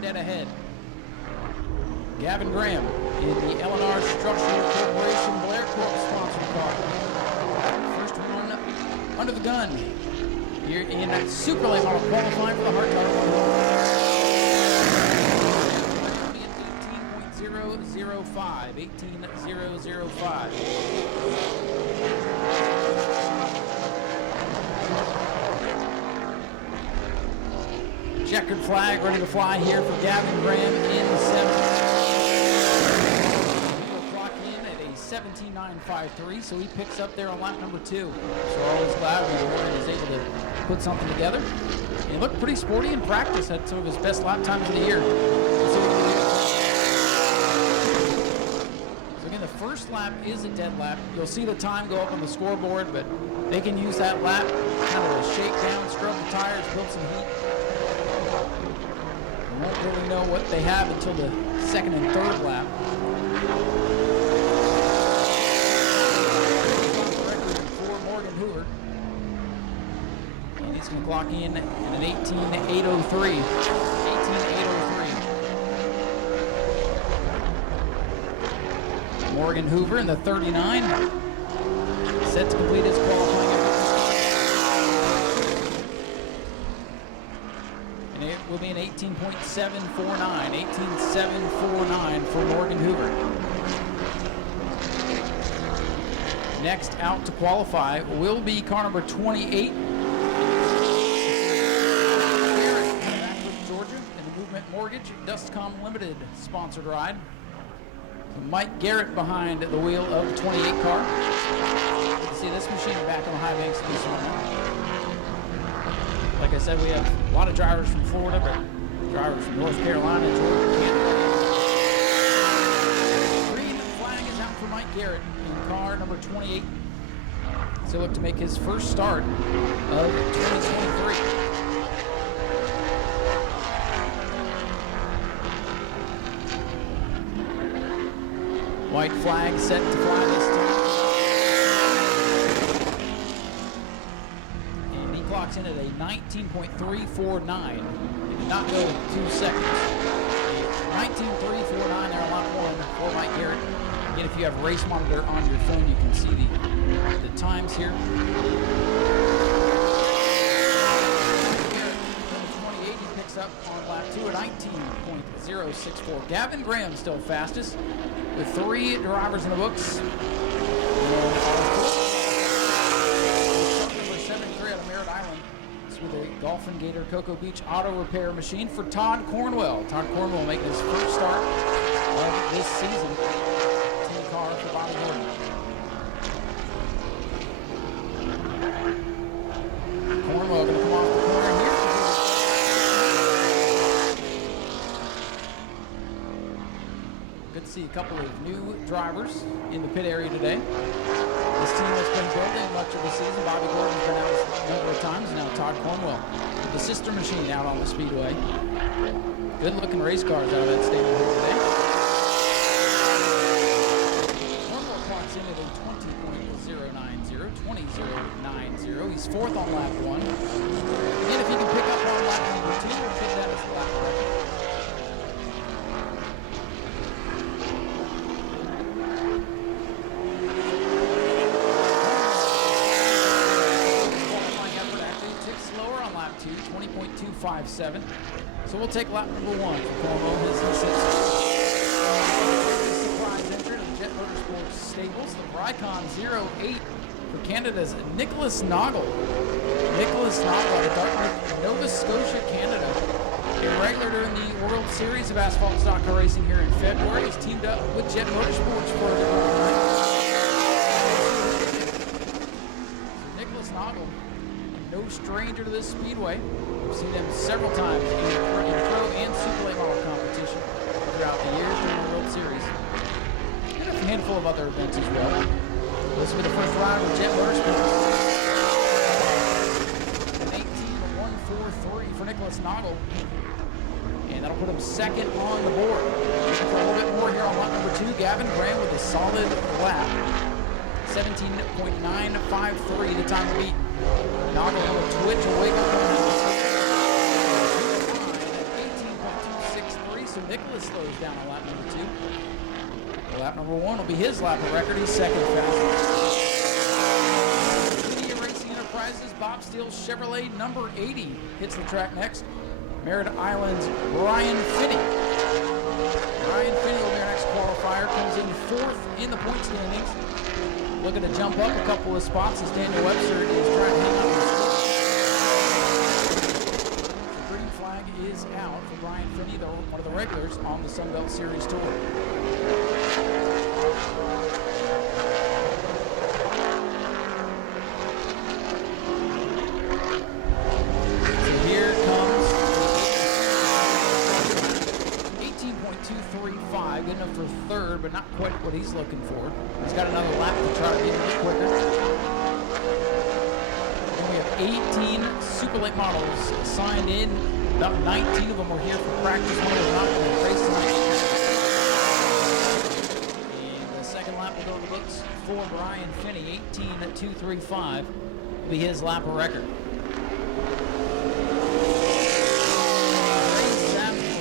dead ahead. Gavin Graham in the L&R Structural Corporation Blair Corp sponsored car. First one under the gun here in Super Late Model qualifying for the Hart Car. 18.005. 18.005. Checkered flag ready to fly here for Gavin Graham in the 7th. He'll clock in at a 17.953, so he picks up there on lap number 2. So always glad we was able to put something together. And he looked pretty sporty in practice, had some of his best lap times of the year. So again, the first lap is a dead lap. You'll see the time go up on the scoreboard, but they can use that lap kind of to shake down, scrub the tires, build some heat. Won't really know what they have until the 2nd and 3rd lap. For Morgan Hoover. And he's going to clock in at an 18.803. 18.803. Morgan Hoover in the 39. Set to complete his qualifying. Will be an 18.749, 18.749 for Morgan Hoover. Next out to qualify will be car number 28. Here in Athens, Georgia, in the Movement Mortgage Dustcom Limited sponsored ride. So Mike Garrett behind the wheel of the 28 car. You can see this machine back on the high banks this morning. Like I said, we have a lot of drivers from Florida, but drivers from North Carolina, Georgia, Canada. Green flag is out for Mike Garrett in car number 28. So look to make his first start of 2023. White flag set to fly this time. Clocks in at a 19.349. He did not go 2 seconds. 19.349 there on lap 1 for Mike Garrett. Again, if you have race monitor on your phone, you can see the times here. Number 28, he picks up on lap 2 at 19.064. Gavin Graham still fastest with 3 drivers in the books. With a Dolphin Gator Cocoa Beach auto repair machine for Todd Cornwell. Todd Cornwell making his first start of this season. Team car for Bobby Gordon. Cornwell going to come off the corner here. Good to see a couple of new drivers in the pit area today. This team has been building much of the season. Bobby Gordon's been out a number of times, and now Todd Cornwell, the sister machine out on the Speedway. Good-looking race cars out of that stable here today. Cornwell clocks in at a 20.090, 20.090. He's 4th on lap 1. Again, if he can pick up on lap number 2, we'll put that as the lap record. to 20.257. So we'll take lap number 1 for Cornwell as he sits. Surprise entrant of Jet Motorsports Stables, the Brycon 08 for Canada's Nicholas Noggle. Nicholas Noggle out of Dartmouth, Nova Scotia, Canada. A regular during the World Series of Asphalt Stock Car Racing here in February. He's teamed up with Jet Motorsports for the Nicholas Noggle, no stranger to this speedway. We've seen him several times in pro and super late model competition throughout the years during the World Series. And a handful of other events as well. This will be the first ride with Jet Motorsports. An 18.143 for Nicholas Noggle. And that'll put him second on the board. Looking for a little bit more here on lap number 2. Gavin Graham with a solid lap. 17.953 the time to beat. Noggle will twitch and wake up. 18.263. Nicholas slows down on lap number 2. Lap number 1 will be his lap of record. He's second fastest. Racing Enterprises, Bob Steele's Chevrolet number 80 hits the track next. Merritt Island's Brian Finney. Brian Finney will be our next qualifier. Comes in 4th in the point standings. Looking to jump up a couple of spots as Daniel Webster is trying to hang on. The green flag is out for Brian Finney, one of the regulars on the Sunbelt Series Tour. So here comes 18.235, good enough for 3rd, but not quite what he's looking for. He's got another lap to try to get a bit quicker. And we have 18 super late models signed in. About 19 of them are here for practice. One is not going to race tonight. And the second lap will go in the books for Brian Finney. 18.235 will be his lap of record.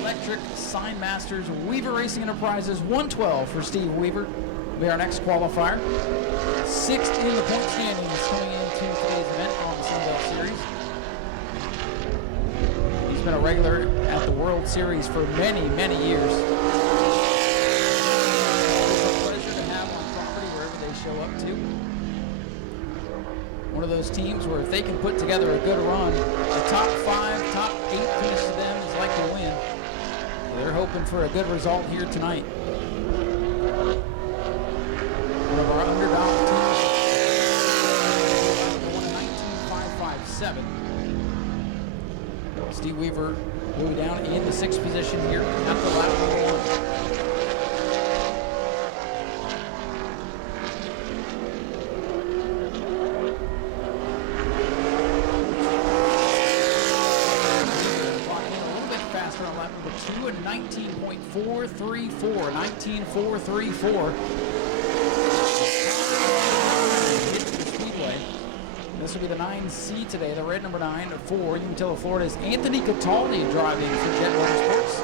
Electric Sign Masters Weaver Racing Enterprises 112 for Steve Weaver will be our next qualifier. 6th in the point standings coming into today's event on the Sunbelt Series. He's been a regular at the World Series for many, many years. It's a pleasure to have on property wherever they show up to. One of those teams where if they can put together a good run, the top 5, top 8 finish to them is like to win. They're hoping for a good result here tonight. One of our underdog teams, 119.557. Steve Weaver will be down in the 6th position here at the lap number 1. At 19.434, 19.434. Hits the Speedway. This will be the 9C today, the red number 9 for Umatilla, Florida's Anthony Cataldi driving for Jet Motorsports.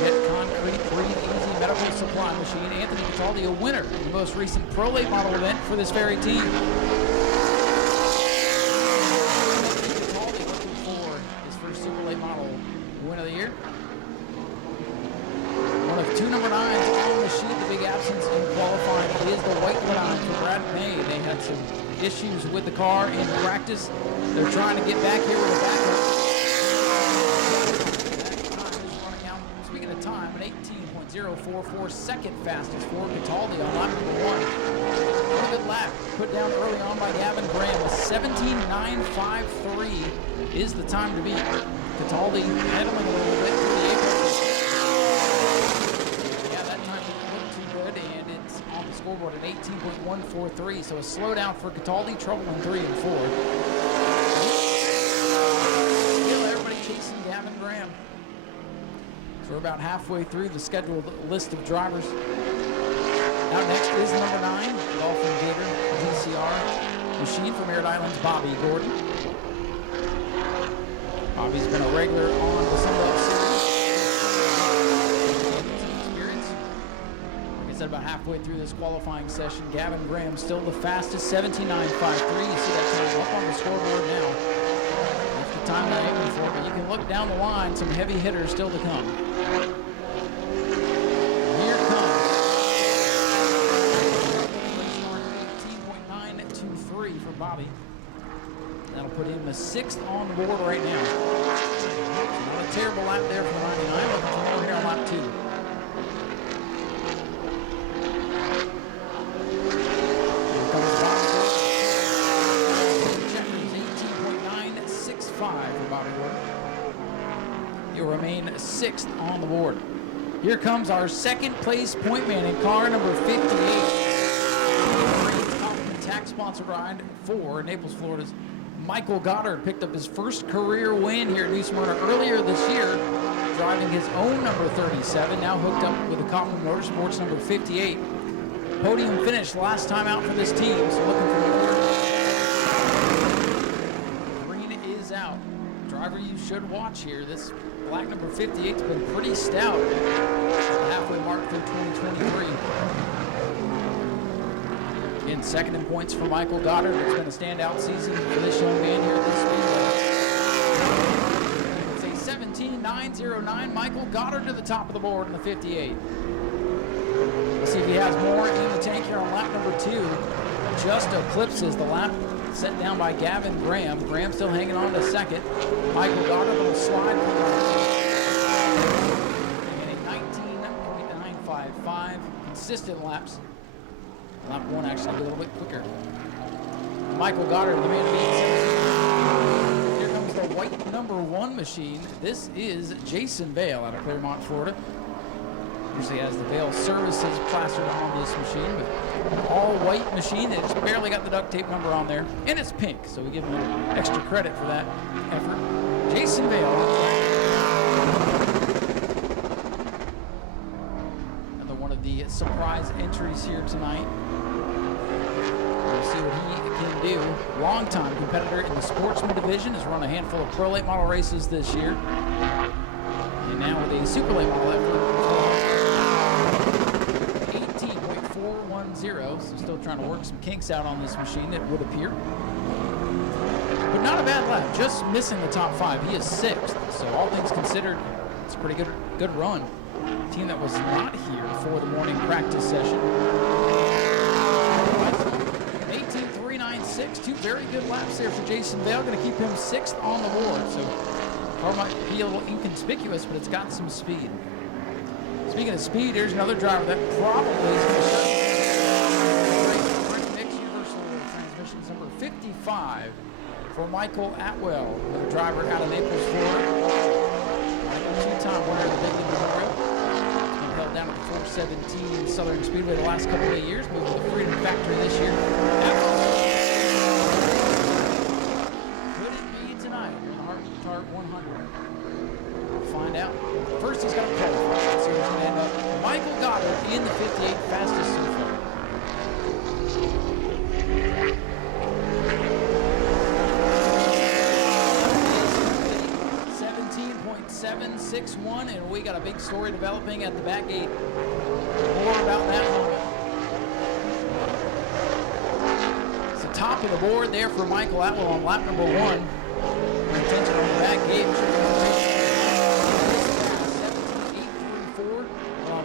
Jet Concrete Breathe Easy Medical Supply Machine. Anthony Cataldi, a winner in the most recent Pro Late Model event for this very team. Anthony Cataldi looking for his first Super Late Model win of the year. One of 2 number 9s on the sheet. The big absence in qualifying is the white number 9 for Brad May. They had some issues with the car in practice. They're trying to get back here with a backup. That time is running out. Speaking of time, an 18.044, second fastest for Cataldi on lap number 1. What a good lap put down early on by Gavin Graham. A 17.953 is the time to beat. Cataldi handling a little bit through the apron. Scoreboard at 18.143, so a slowdown for Cataldi, trouble in 3 and 4. Still everybody chasing Gavin Graham. So we're about halfway through the scheduled list of drivers. Out next is number 9, Dolphin Gator DCR machine from Merritt Island's Bobby Gordon. Bobby's been a regular on the Sunbelt Series. About halfway through this qualifying session, Gavin Graham still the fastest, 17.953. You see that time up on the scoreboard now. That's the time they're aiming for, but you can look down the line, some heavy hitters still to come. Here comes 18.923 for Bobby. That'll put him the 6th on the board right now. Not a terrible lap there for the 99, looking for more here on lap 2. He'll remain 6th on the board. Here comes our 2nd place point man in car number 58. Tax sponsor ride for Naples, Florida's Michael Goddard picked up his first career win here at New Smyrna earlier this year, driving his own number 37, now hooked up with the Common Motorsports number 58. Podium finish last time out for this team, so looking for more. Green is out. Driver you should watch here. This black number 58's been pretty stout at the halfway mark through 2023. In second in points for Michael Goddard. It's been a standout season for this young man here at the Speedway. It's a 17.909. Michael Goddard to the top of the board in the 58. Let's see if he has more in the tank here on lap number 2. Just eclipses the lap set down by Gavin Graham. Graham still hanging on to second. Michael Goddard will slide for a 19.955. Consistent laps. Lap 1 actually a little bit quicker. Michael Goddard, the man beats. Here comes the white number 1 machine. This is Jason Vale out of Claremont, Florida. Usually has the Vale Services plastered on this machine, but all white machine. It's barely got the duct tape number on there, and it's pink, so we give him extra credit for that effort. Jason Vale. Another one of the surprise entries here tonight. We'll see what he can do. Longtime competitor in the Sportsman division, has run a handful of Pro Late model races this year, and now with a Super Late model effort. 18.410, so still trying to work some kinks out on this machine, it would appear. But not a bad lap, just missing the top 5. He is 6th, so all things considered, it's a pretty good run. Team that was not here for the morning practice session. 18.396, 2 very good laps there for Jason Vale, going to keep him 6th on the board, so car might be a little inconspicuous, but it's got some speed. Speaking of speed, here's another driver that probably is going to shut next Universal Transmissions number 55 for Michael Atwell, another driver out of Naples, Florida. 2-time winner of the Big League Memorial. Been held down at the 417 Southern Speedway the last couple of years, moved to the Freedom Factory this year. Could it be tonight in the Hart 100? We'll find out. First, he's got to qualify. Let's see what's going to end up. Michael Goddard in the 58, fastest so far. 17.761, and we got a big story developing at the back gate. More about that moment. It's the top of the board there for Michael Atwell on lap number 1. Attention on the back gate.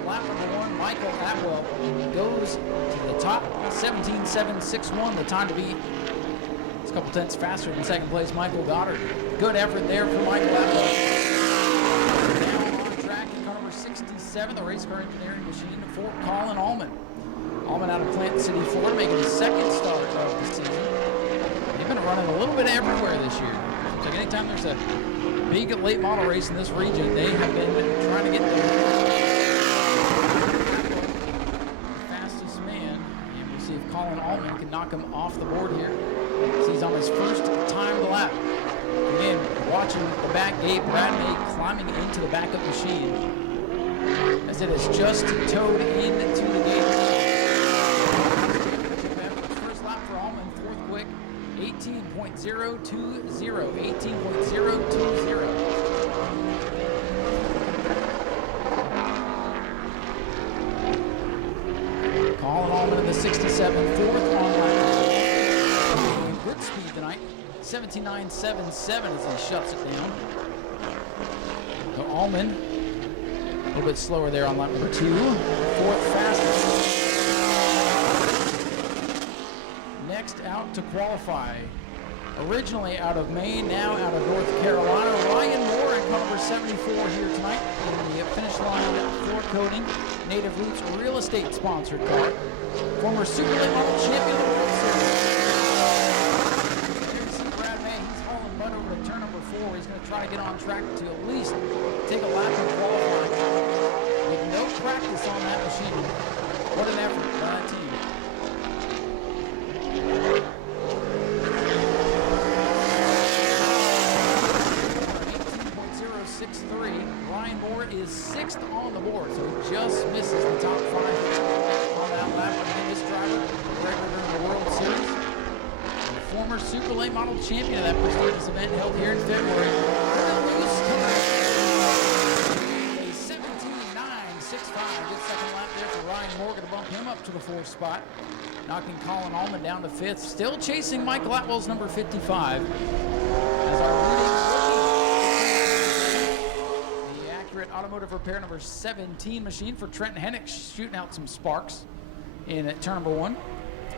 Lap number 1, Michael Atwell goes to the top, 17.761, the time to beat. It's a couple tenths faster than second place, Michael Goddard. Good effort there for Michael Atwell. Now on track in car number 67, the race car engineering machine for Colin Allman. Allman out of Plant City, Florida, making his 2nd start of the season. They've been running a little bit everywhere this year. Seems like anytime there's a big late model race in this region, they have been trying to get the fastest man, and we'll see if Colin Allman can knock him off the board here. So he's on his first timed lap. Again, watching the back gate, Brad May climbing into the backup machine as it is just towed into the gate. First lap for Allman, 4th quick, 18.020, 18.020. Colin Allman in the 67, 4th on lap. Good speed tonight. 17.977 as he shuts it down. So Allman, a little bit slower there on lap number 2. 4th fastest. Next out to qualify. Originally out of Maine, now out of North Carolina. Ryan Moore in car number 74 here tonight in the finish line floor coating. Native Roots Real Estate sponsored car. Former Super Late Model champion of the World Series. Here you see Brad May, he's hauling mud over to turn number 4. He's going to try to get on track to at least take a lap and qualify. With no practice on that machine. What an effort by that team. 18.063. Ryan Moore is 6th on the board, so he just misses the top 5 on that lap. And this driver, record in the World Series, the former Super Late Model champion of that prestigious event held here in February. first spot, knocking Colin Allman down to 5th. Still chasing Michael Atwell's number 55. As our leading rookie, the Accurate Automotive Repair number 17 machine for Trenton Hennick, shooting out some sparks in turn number 1.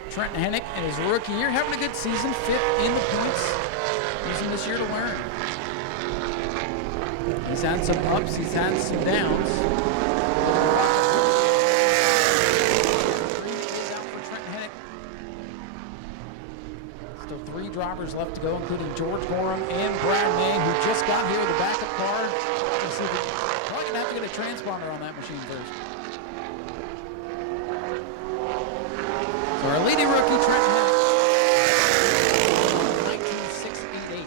Trenton Hennick in his rookie year, having a good season, 5th in the points, using this year to learn. He's had some ups, he's had some downs. 3 is out for Trenton Hennick. Still 3 drivers left to go, including George Gorham and Brad May, who just got here with the backup car. Let's see if we probably gonna have to get a transponder on that machine first. So our leading rookie, Trenton Hennick, 19.688.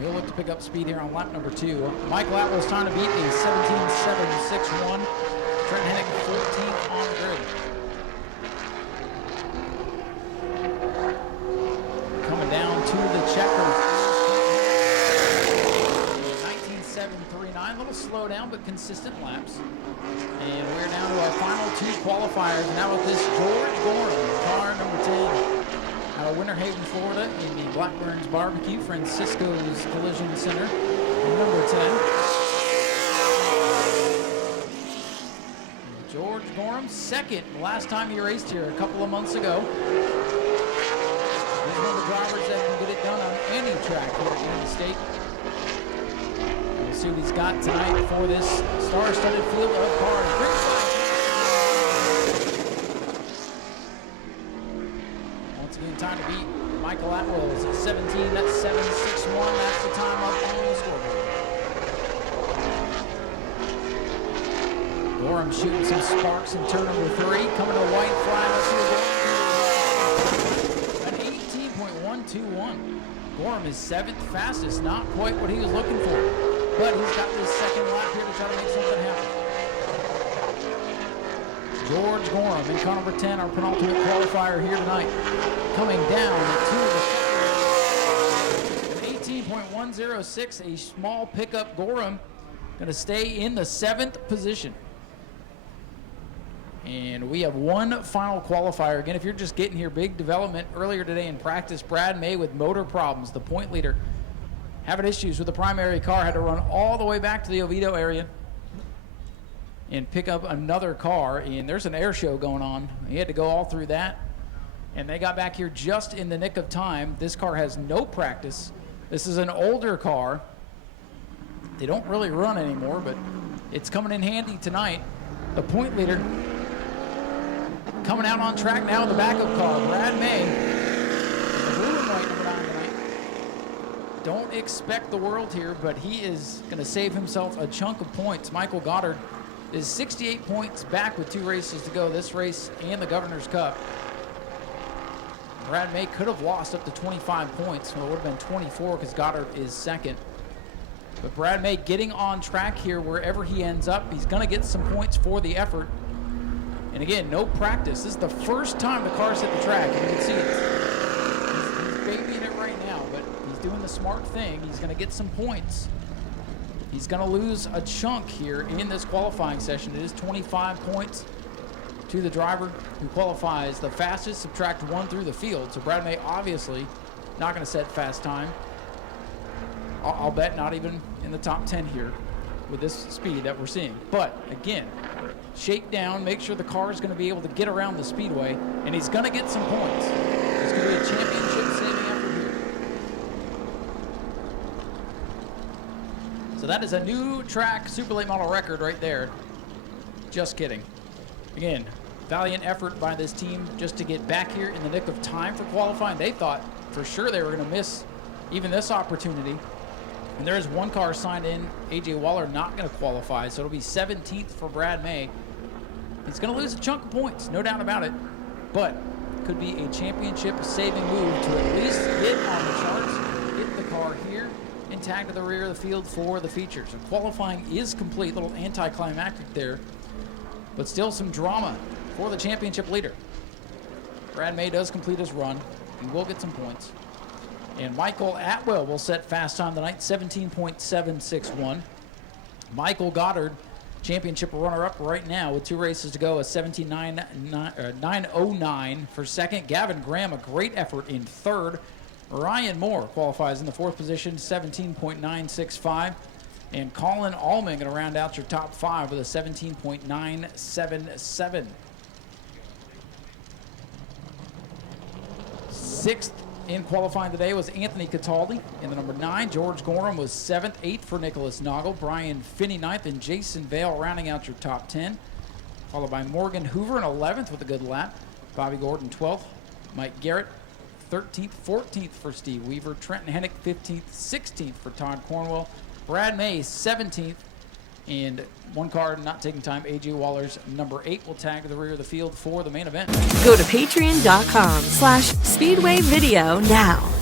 He'll look to pick up speed here on lap number 2. Michael Atwell's time to beat is 17.761. Trenton Hennick 14th on the grid. Coming down to the checker. 19.739. A little slow down, but consistent laps. And we're down to our final 2 qualifiers. Now with this George Gorham, car number 10. Out of Winter Haven, Florida, in the Blackburn's Barbecue, Francisco's Collision Center, number 10. George Gorham, 2nd, last time he raced here a couple of months ago. He's one of the drivers that can get it done on any track here in the state. We'll see what he's got tonight for this star-studded field of cars. Green flag. Time to beat Michael Atwell's at 17. That's 7.61. That's the time up on the scoreboard. Gorham shooting some sparks in turn number 3. Coming to white flag. An 18.121. Gorham is 7th fastest. Not quite what he was looking for. But he's got this 2nd lap here to try to make something happen. George Gorham in car number 10, our penultimate qualifier here tonight. Coming down to the 18.106, a small pickup. Gorham going to stay in the 7th position. And we have one final qualifier. Again, if you're just getting here, big development earlier today in practice. Brad May with motor problems, the point leader, having issues with the primary car, had to run all the way back to the Oviedo area and pick up another car, and there's an air show going on. He had to go all through that, and they got back here just in the nick of time. This car has no practice. This is an older car. They don't really run anymore, but it's coming in handy tonight. The point leader coming out on track now with the backup car, Brad May. The blue and white number 9 tonight. Don't expect the world here, but he is going to save himself a chunk of points. Michael Goddard is 68 points back with 2 races to go, this race and the Governor's Cup. Brad May could have lost up to 25 points. Well, it would have been 24 because Goddard is 2nd. But Brad May getting on track here wherever he ends up. He's going to get some points for the effort. And again, no practice. This is the first time the car's hit the track. You can see it. He's babying it right now, but he's doing the smart thing. He's going to get some points. He's going to lose a chunk here in this qualifying session. It is 25 points to the driver who qualifies the fastest, subtract 1 through the field. So Brad May obviously not going to set fast time. I'll bet not even in the top 10 here with this speed that we're seeing. But again, shake down, make sure the car is going to be able to get around the speedway, and he's going to get some points. It's going to be a championship saving effort here. So that is a new track super late model record right there. Just kidding. Again, valiant effort by this team just to get back here in the nick of time for qualifying. They thought for sure they were going to miss even this opportunity. And there is one car signed in. A.J. Waller not going to qualify, so it'll be 17th for Brad May. He's going to lose a chunk of points, no doubt about it, but could be a championship-saving move to at least get on the charts, get the car here, and tag to the rear of the field for the features. So qualifying is complete, a little anticlimactic there, but still some drama for the championship leader. Brad May does complete his run and will get some points. And Michael Atwell will set fast time tonight, 17.761. Michael Goddard Championship runner-up right now with 2 races to go, a 17.909 for second. Gavin Graham, a great effort in third. Ryan Moore qualifies in the 4th position, 17.965. And Colin Allman going to round out your top 5 with a 17.977. 6th in qualifying today was Anthony Cataldi in the number 9. George Gorham was 7th. 8th for Nicholas Noggle. Brian Finney 9th, and Jason Vale rounding out your top 10. Followed by Morgan Hoover in 11th with a good lap. Bobby Gordon 12th. Mike Garrett 13th. 14th for Steve Weaver. Trenton Hennick 15th. 16th for Todd Cornwell. Brad May 17th. And one car not taking time, A.J. Waller's number 8 will tag to the rear of the field for the main event. Go to patreon.com/Speedway Video now.